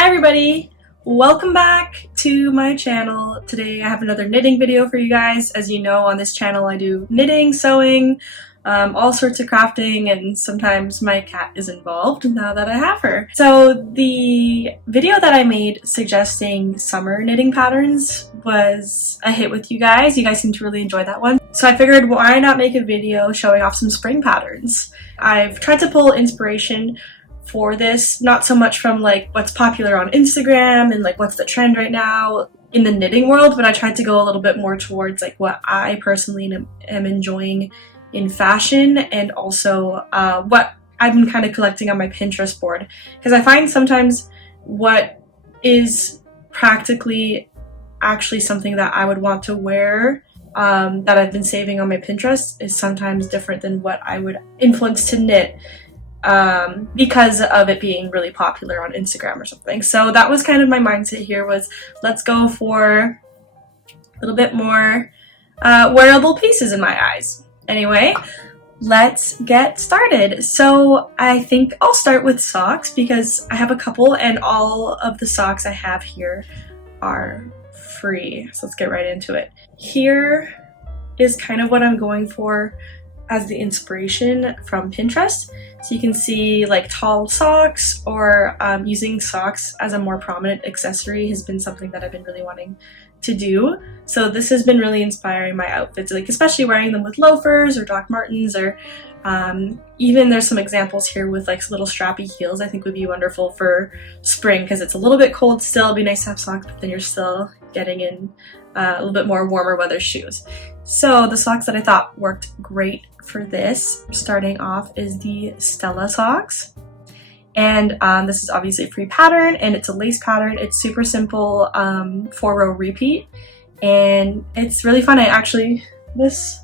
Hi everybody! Welcome back to my channel. Today I have another knitting video for you guys. As you know, on this channel I do knitting, sewing, all sorts of crafting, and sometimes my cat is involved now that I have her. So the video that I made suggesting summer knitting patterns was a hit with you guys. You guys seem to really enjoy that one. So I figured, why not make a video showing off some spring patterns? I've tried to pull inspiration for this, not so much from like what's popular on Instagram and like what's the trend right now in the knitting world, but I tried to go a little bit more towards like what I personally am enjoying in fashion, and also what I've been kind of collecting on my Pinterest board, because I find sometimes what is practically actually something that I would want to wear that I've been saving on my Pinterest is sometimes different than what I would influence to knit because of it being really popular on Instagram or something. So that was kind of my mindset here, was let's go for a little bit more wearable pieces in my eyes. Anyway, let's get started. So I think I'll start with socks because I have a couple and all of the socks I have here are free. So let's get right into it. Here is kind of what I'm going for as the inspiration from Pinterest. So you can see like tall socks, or using socks as a more prominent accessory has been something that I've been really wanting to do. So this has been really inspiring my outfits, like especially wearing them with loafers or Doc Martens, or even there's some examples here with like little strappy heels I think would be wonderful for spring, because it's a little bit cold still. It'd be nice to have socks, but then you're still getting in a little bit more warmer weather shoes. So the socks that I thought worked great for this, starting off, is the Stella socks. And this is obviously a free pattern, and it's a lace pattern. It's super simple, 4-row repeat, and it's really fun. This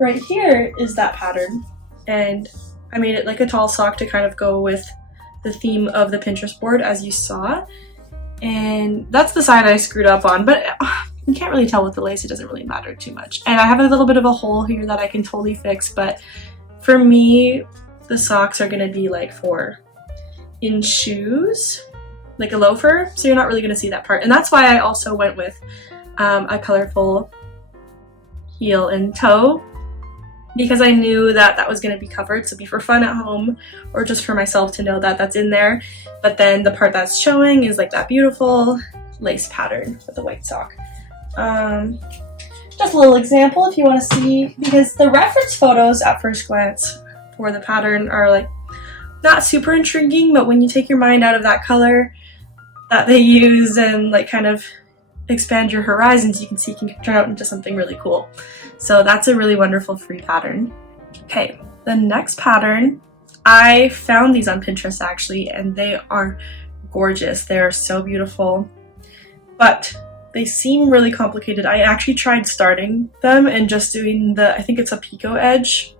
right here is that pattern, and I made it like a tall sock to kind of go with the theme of the Pinterest board, as you saw. And that's the side I screwed up on, but you can't really tell with the lace, it doesn't really matter too much. And I have a little bit of a hole here that I can totally fix, but for me, the socks are gonna be like in shoes, like a loafer, so you're not really gonna see that part. And that's why I also went with a colorful heel and toe, because I knew that that was gonna be covered, so it'd be for fun at home, or just for myself to know that that's in there. But then the part that's showing is like that beautiful lace pattern with the white sock. Just a little example if you want to see, because the reference photos at first glance for the pattern are like not super intriguing, but when you take your mind out of that color that they use and like kind of expand your horizons, you can see it can turn out into something really cool. So that's a really wonderful free pattern. Okay, the next pattern, I found these on Pinterest actually, and they are gorgeous. They are so beautiful, but they seem really complicated. I actually tried starting them, and just doing I think it's a picot edge,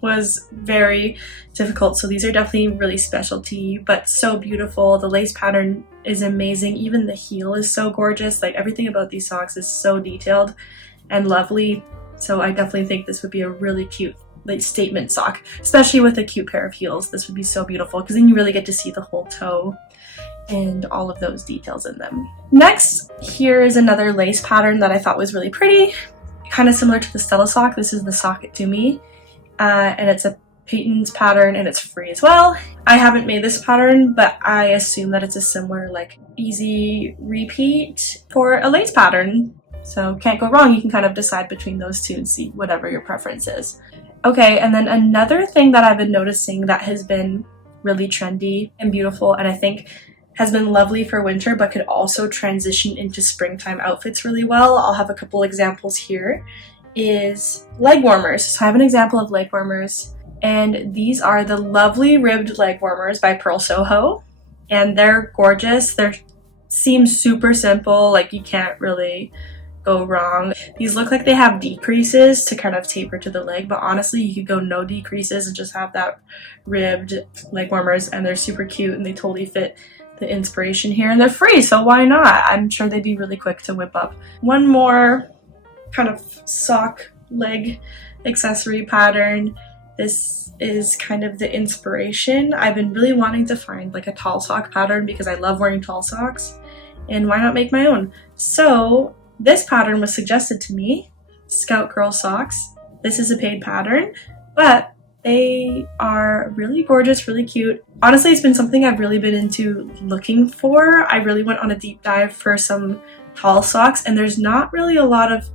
was very difficult. So these are definitely really specialty, but so beautiful. The lace pattern is amazing. Even the heel is so gorgeous. Like everything about these socks is so detailed and lovely. So I definitely think this would be a really cute like statement sock, especially with a cute pair of heels. This would be so beautiful, because then you really get to see the whole toe and all of those details in them. Next, here is another lace pattern that I thought was really pretty, kind of similar to the Stella sock. This is the Sock It To Me, and it's a Peyton's pattern, and it's free as well. I haven't made this pattern, but I assume that it's a similar like easy repeat for a lace pattern. So can't go wrong. You can kind of decide between those two and see whatever your preference is. Okay, and then another thing that I've been noticing that has been really trendy and beautiful, and I think has been lovely for winter, but could also transition into springtime outfits really well, I'll have a couple examples here, is leg warmers. So I have an example of leg warmers, and these are the lovely ribbed leg warmers by Pearl Soho, and they're gorgeous. They seem super simple, like you can't really go wrong. These look like they have decreases to kind of taper to the leg, but honestly you could go no decreases and just have that ribbed leg warmers, and they're super cute and they totally fit the inspiration here, and they're free, so why not? I'm sure they'd be really quick to whip up. One more kind of sock leg accessory pattern This is kind of the inspiration. I've been really wanting to find like a tall sock pattern because I love wearing tall socks, and why not make my own? So this pattern was suggested to me, Scout Girl Socks. This is a paid pattern, but they are really gorgeous, really cute. Honestly, it's been something I've really been into looking for. I really went on a deep dive for some tall socks, and there's not really a lot of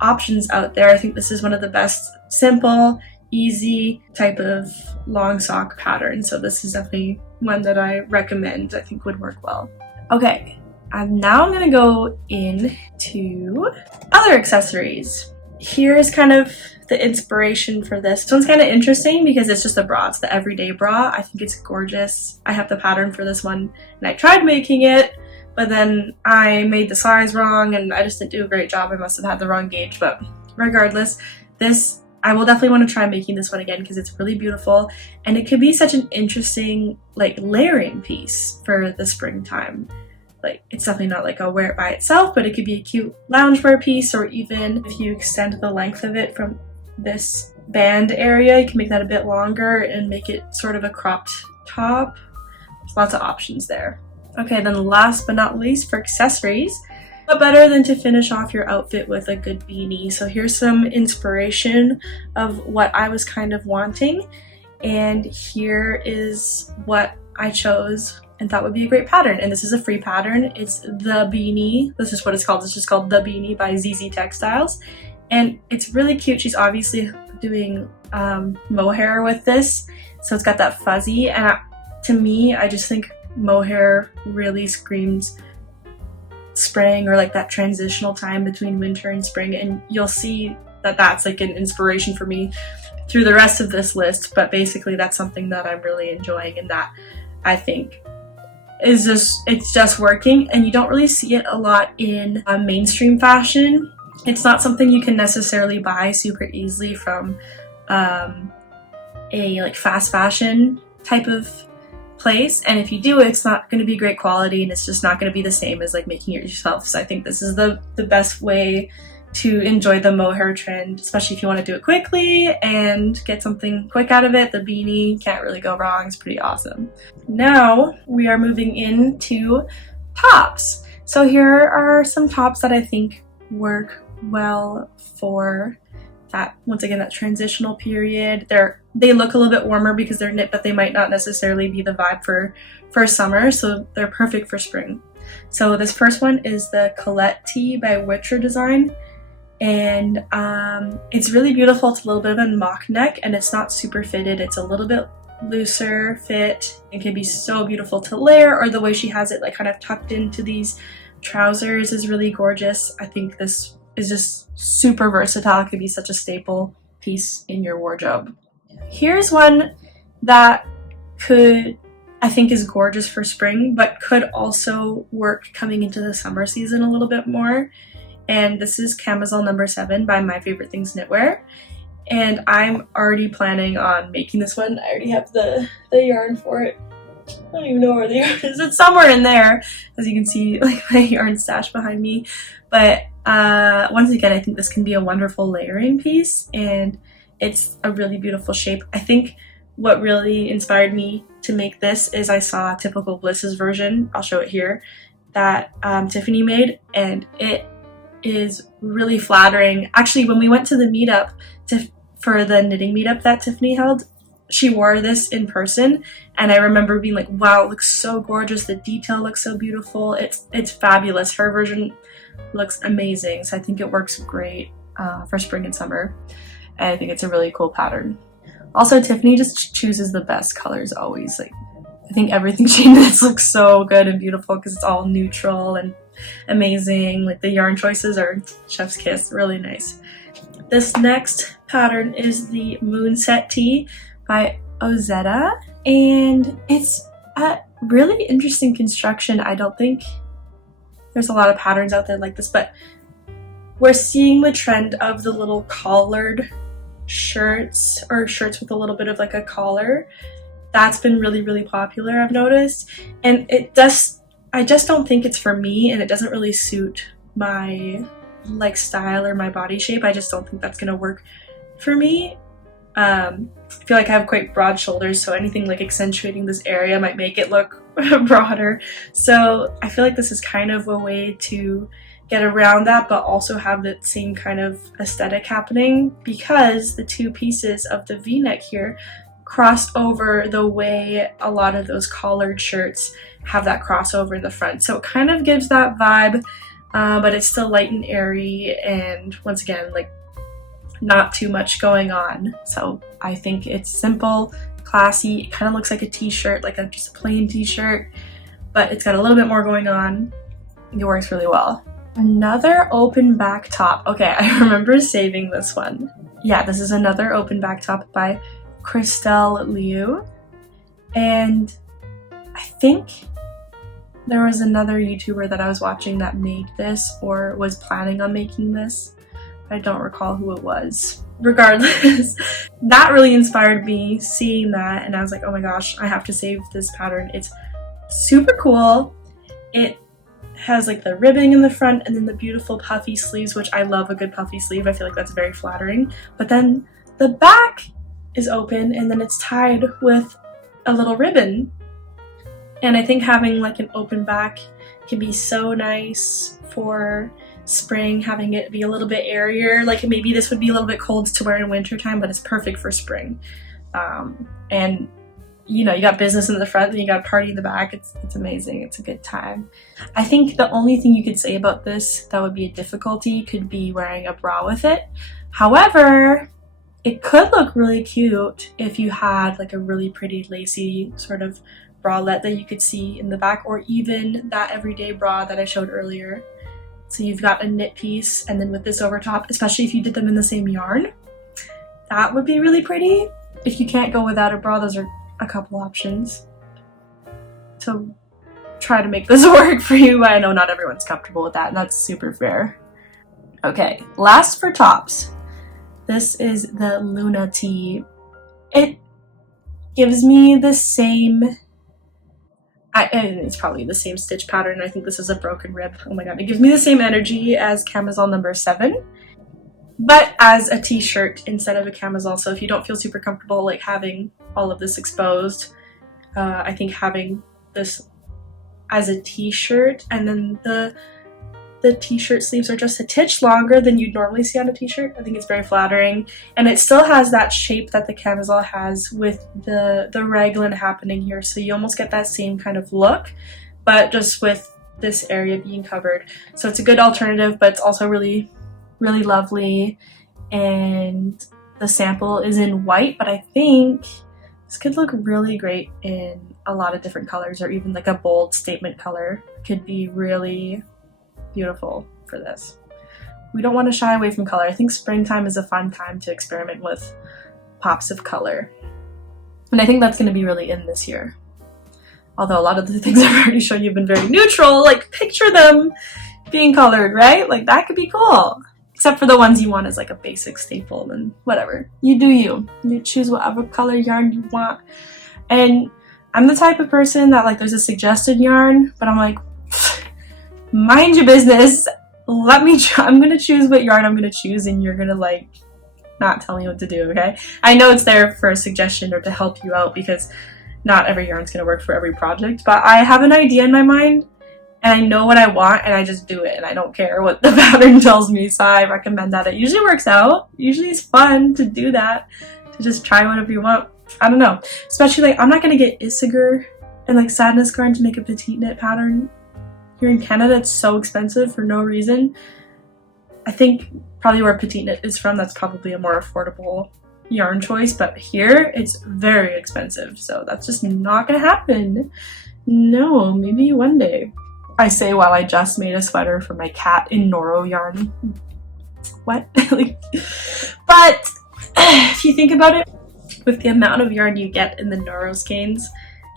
options out there. I think this is one of the best simple, easy type of long sock pattern. So this is definitely one that I recommend, I think would work well. Okay, now I'm gonna go into other accessories. Here's kind of the inspiration for this. This one's kind of interesting because it's just a bra. It's the everyday bra. I think it's gorgeous. I have the pattern for this one, and I tried making it, but then I made the size wrong and I just didn't do a great job. I must have had the wrong gauge, but regardless, I will definitely want to try making this one again because it's really beautiful, and it could be such an interesting like layering piece for the springtime. Like, it's definitely not like I'll wear it by itself, but it could be a cute loungewear piece, or even if you extend the length of it from this band area, you can make that a bit longer and make it sort of a cropped top. There's lots of options there. Okay, then last but not least, for accessories, what better than to finish off your outfit with a good beanie? So here's some inspiration of what I was kind of wanting, and here is what I chose and thought would be a great pattern. And this is a free pattern. It's the beanie. This is what it's called. It's just called The Beanie by ZZ Textiles. And it's really cute. She's obviously doing mohair with this. So it's got that fuzzy. And to me, I just think mohair really screams spring, or like that transitional time between winter and spring. And you'll see that that's like an inspiration for me through the rest of this list. But basically that's something that I'm really enjoying, and that I think it's just working, and you don't really see it a lot in mainstream fashion. It's not something you can necessarily buy super easily from a like fast fashion type of place, and if you do, it's not going to be great quality, and it's just not going to be the same as like making it yourself. So I think this is the best way to enjoy the mohair trend, especially if you want to do it quickly and get something quick out of it. The beanie can't really go wrong. It's pretty awesome. Now we are moving into tops. So here are some tops that I think work well for that, once again, that transitional period. They look a little bit warmer because they're knit, but they might not necessarily be the vibe for summer, so they're perfect for spring. So this first one is the Colette tee by Witcher Design. And it's really beautiful. It's a little bit of a mock neck, and it's not super fitted. It's a little bit looser fit. It can be so beautiful to layer, or the way she has it like kind of tucked into these trousers is really gorgeous. I think this is just super versatile. It could be such a staple piece in your wardrobe. Here's one that I think is gorgeous for spring, but could also work coming into the summer season a little bit more. And this is Camisole number 7 by My Favorite Things Knitwear. And I'm already planning on making this one. I already have the yarn for it. I don't even know where the yarn is. It's somewhere in there, as you can see, like my yarn stash behind me. But once again, I think this can be a wonderful layering piece, and it's a really beautiful shape. I think what really inspired me to make this is I saw Typical Bliss's version, I'll show it here, that Tiffany made, and it is really flattering. Actually, when we went to the meetup for the knitting meetup that Tiffany held, she wore this in person, and I remember being like, wow, it looks so gorgeous. The detail looks so beautiful. It's fabulous. Her version looks amazing, so I think it works great for spring and summer, and I think it's a really cool pattern. Also, Tiffany just chooses the best colors always. Like, I think everything she knits looks so good and beautiful because it's all neutral and amazing. Like, the yarn choices are chef's kiss, really nice. This next pattern is the Moonset Tee by Ozetta, and it's a really interesting construction. I don't think there's a lot of patterns out there like this, but we're seeing the trend of the little collared shirts, or shirts with a little bit of like a collar. That's been really, really popular, I've noticed, and I just don't think it's for me, and it doesn't really suit my like style or my body shape. I just don't think that's gonna work for me. I feel like I have quite broad shoulders, so anything like accentuating this area might make it look broader. So I feel like this is kind of a way to get around that, but also have that same kind of aesthetic happening, because the two pieces of the V-neck here cross over the way a lot of those collared shirts have that crossover in the front. So it kind of gives that vibe, but it's still light and airy, and once again, like, not too much going on. So I think it's simple, classy. It kind of looks like a t-shirt, like just a plain t-shirt, but it's got a little bit more going on. It works really well. Another open back top. Okay, I remember saving this one. Yeah, this is another open back top by Christelle Liu, and I think there was another YouTuber that I was watching that made this or was planning on making this. I don't recall who it was. Regardless, that really inspired me, seeing that, and I was like, oh my gosh, I have to save this pattern. It's super cool. It has like the ribbing in the front and then the beautiful puffy sleeves, which I love a good puffy sleeve. I feel like that's very flattering. But then the back is open and then it's tied with a little ribbon. And I think having like an open back can be so nice for spring, having it be a little bit airier. Like maybe this would be a little bit cold to wear in winter time, but it's perfect for spring. And you know, you got business in the front and you got a party in the back. It's amazing. It's a good time. I think the only thing you could say about this that would be a difficulty could be wearing a bra with it. However, it could look really cute if you had like a really pretty lacy sort of bralette that you could see in the back, or even that everyday bra that I showed earlier. So you've got a knit piece and then with this over top, especially if you did them in the same yarn, that would be really pretty. If you can't go without a bra, those are a couple options to try to make this work for you. I know not everyone's comfortable with that, and that's super fair. Okay, last for tops. This is the Luna tee. It gives me the same, and it's probably the same stitch pattern. I think this is a broken rib. Oh my god, it gives me the same energy as camisole number 7, but as a t-shirt instead of a camisole. So if you don't feel super comfortable like having all of this exposed, I think having this as a t-shirt, and then the t-shirt sleeves are just a titch longer than you'd normally see on a t-shirt. I think it's very flattering, and it still has that shape that the camisole has with the raglan happening here, so you almost get that same kind of look, but just with this area being covered. So it's a good alternative, but it's also really, really lovely. And the sample is in white, but I think this could look really great in a lot of different colors, or even like a bold statement color could be really beautiful for this. We don't want to shy away from color. I think springtime is a fun time to experiment with pops of color, and I think that's going to be really in this year. Although a lot of the things I've already shown you have been very neutral, like picture them being colored, right? Like that could be cool. Except for the ones you want as like a basic staple, and whatever. You do you. You choose whatever color yarn you want. And I'm the type of person that like there's a suggested yarn, but I'm like, mind your business. Let me I'm gonna choose what yarn I'm gonna choose, and you're gonna like not tell me what to do, okay? I know it's there for a suggestion or to help you out, because not every yarn's gonna work for every project, but I have an idea in my mind and I know what I want, and I just do it, and I don't care what the pattern tells me. So I recommend that. It usually works out. Usually it's fun to do that, to just try whatever you want. I don't know, especially like I'm not gonna get Isager and like sadness yarn to make a petite knit pattern. Here in Canada it's so expensive for no reason. I think probably where petite knit is from, that's probably a more affordable yarn choice, but here it's very expensive, so that's just not gonna happen. No, maybe one day. I say while I just made a sweater for my cat in Noro yarn. What? But if you think about it, with the amount of yarn you get in the Noro skeins,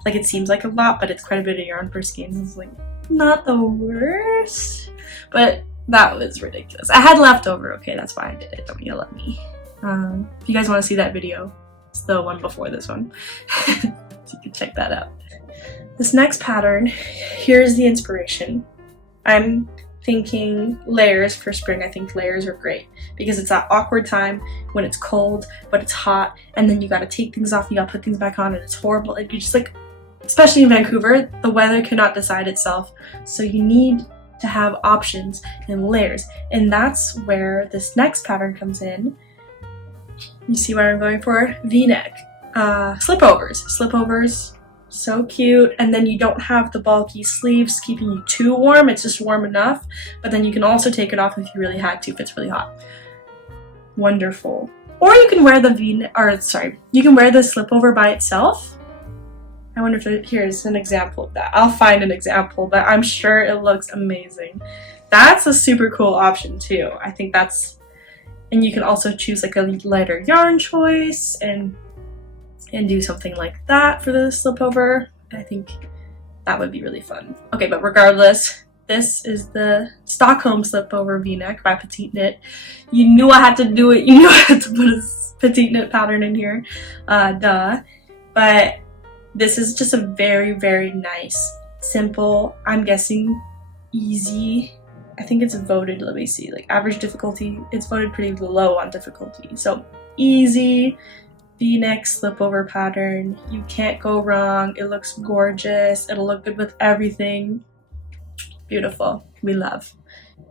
like it seems like a lot, but it's quite a bit of yarn per skein. It's like not the worst, but that was ridiculous. I had leftover, okay, that's why I did it. Don't yell at me. If you guys want to see that video, it's the one before this one. So you can check that out. This next pattern, here's the inspiration. I'm thinking layers for spring. I think layers are great because it's that awkward time when it's cold but it's hot, and then you gotta take things off, you gotta put things back on, and it's horrible. And you just like, especially in Vancouver, the weather cannot decide itself, so you need to have options and layers, and that's where this next pattern comes in. You see what I'm going for? V-neck. Slipovers, so cute, and then you don't have the bulky sleeves keeping you too warm, it's just warm enough, but then you can also take it off if you really had to, if it's really hot. Wonderful. Or you can wear the you can wear the slipover by itself. I wonder if here's an example of that. I'll find an example, but I'm sure it looks amazing. That's a super cool option too. I think that's, and you can also choose like a lighter yarn choice and do something like that for the slipover. I think that would be really fun. Okay, but regardless, this is the Stockholm slipover V-neck by Petite Knit. You knew I had to do it. You knew I had to put a Petite Knit pattern in here. Duh. But this is just a very, very nice, simple, I'm guessing easy. I think it's voted, let me see, like average difficulty, it's voted pretty low on difficulty. So easy V-neck slipover pattern. You can't go wrong. It looks gorgeous. It'll look good with everything. Beautiful. We love.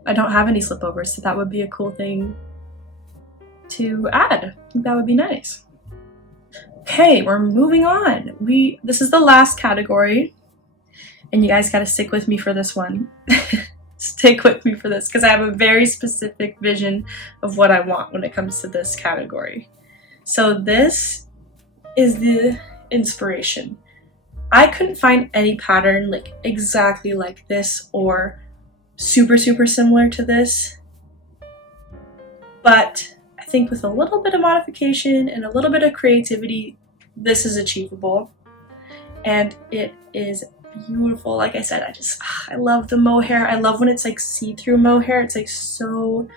I don't have any slipovers, so that would be a cool thing to add. I think that would be nice. Okay, we're moving on. This is the last category, and you guys gotta stick with me for this one. Stick with me for this, because I have a very specific vision of what I want when it comes to this category. So this is the inspiration. I couldn't find any pattern like exactly like this or super similar to this, but I think with a little bit of modification and a little bit of creativity, this is achievable, and it is beautiful. Like I said, I love the mohair. I love when it's like see-through mohair. It's like so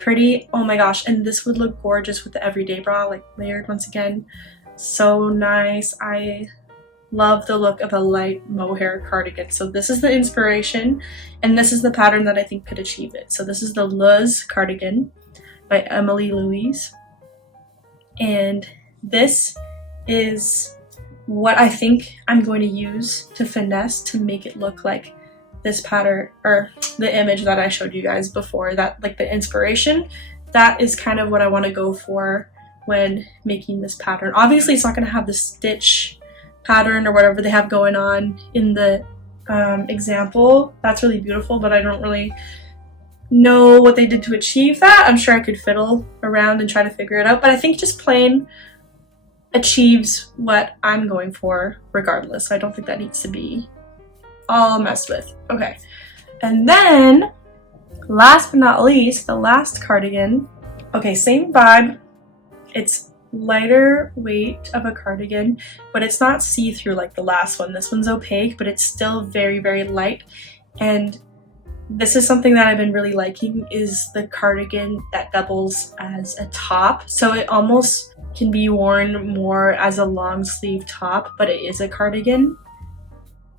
pretty. Oh my gosh, and this would look gorgeous with the everyday bra, like layered once again. So nice. I love the look of a light mohair cardigan. So this is the inspiration, and this is the pattern that I think could achieve it. So this is the Luz cardigan by Emily Louise, and this is what I think I'm going to use to finesse to make it look like this pattern, or the image that I showed you guys before, that like the inspiration. That is kind of what I want to go for when making this pattern. Obviously it's not going to have the stitch pattern or whatever they have going on in the example. That's really beautiful, but I don't really know what they did to achieve that. I'm sure I could fiddle around and try to figure it out, but I think just plain achieves what I'm going for regardless. I don't think that needs to be all messed with. Okay, and then last but not least, the last cardigan. Okay, same vibe. It's lighter weight of a cardigan, but it's not see-through like the last one. This one's opaque, but it's still very light. And this is something that I've been really liking, is the cardigan that doubles as a top. So it almost can be worn more as a long sleeve top, but it is a cardigan.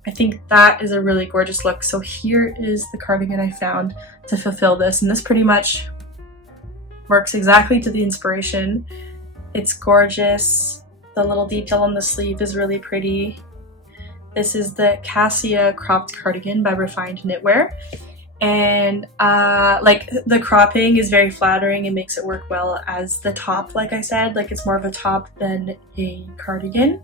I think that is a really gorgeous look. So here is the cardigan I found to fulfill this, and this pretty much works exactly to the inspiration. It's gorgeous. The little detail on the sleeve is really pretty. This is the Cassia cropped cardigan by Refined Knitwear, and like the cropping is very flattering and makes it work well as the top. Like I said, like it's more of a top than a cardigan,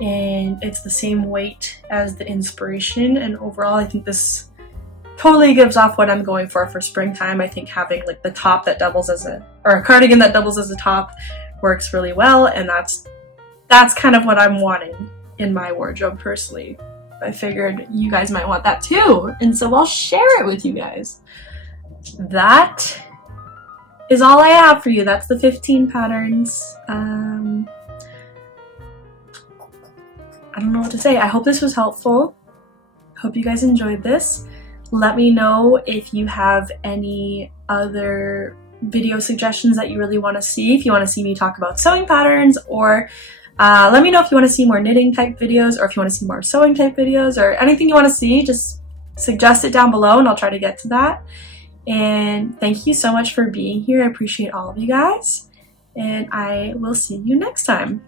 and it's the same weight as the inspiration. And overall, I think this totally gives off what I'm going for springtime. I think having like the top that doubles as a cardigan that doubles as a top works really well, and that's kind of what I'm wanting in my wardrobe personally. I figured you guys might want that too, and so I'll share it with you guys. That is all I have for you. That's the 15 patterns. I don't know what to say. I hope this was helpful. Hope you guys enjoyed this. Let me know if you have any other video suggestions that you really want to see. If you want to see me talk about sewing patterns, or let me know if you want to see more knitting type videos, or if you want to see more sewing type videos, or anything you want to see. Just suggest it down below and I'll try to get to that. And thank you so much for being here. I appreciate all of you guys, and I will see you next time.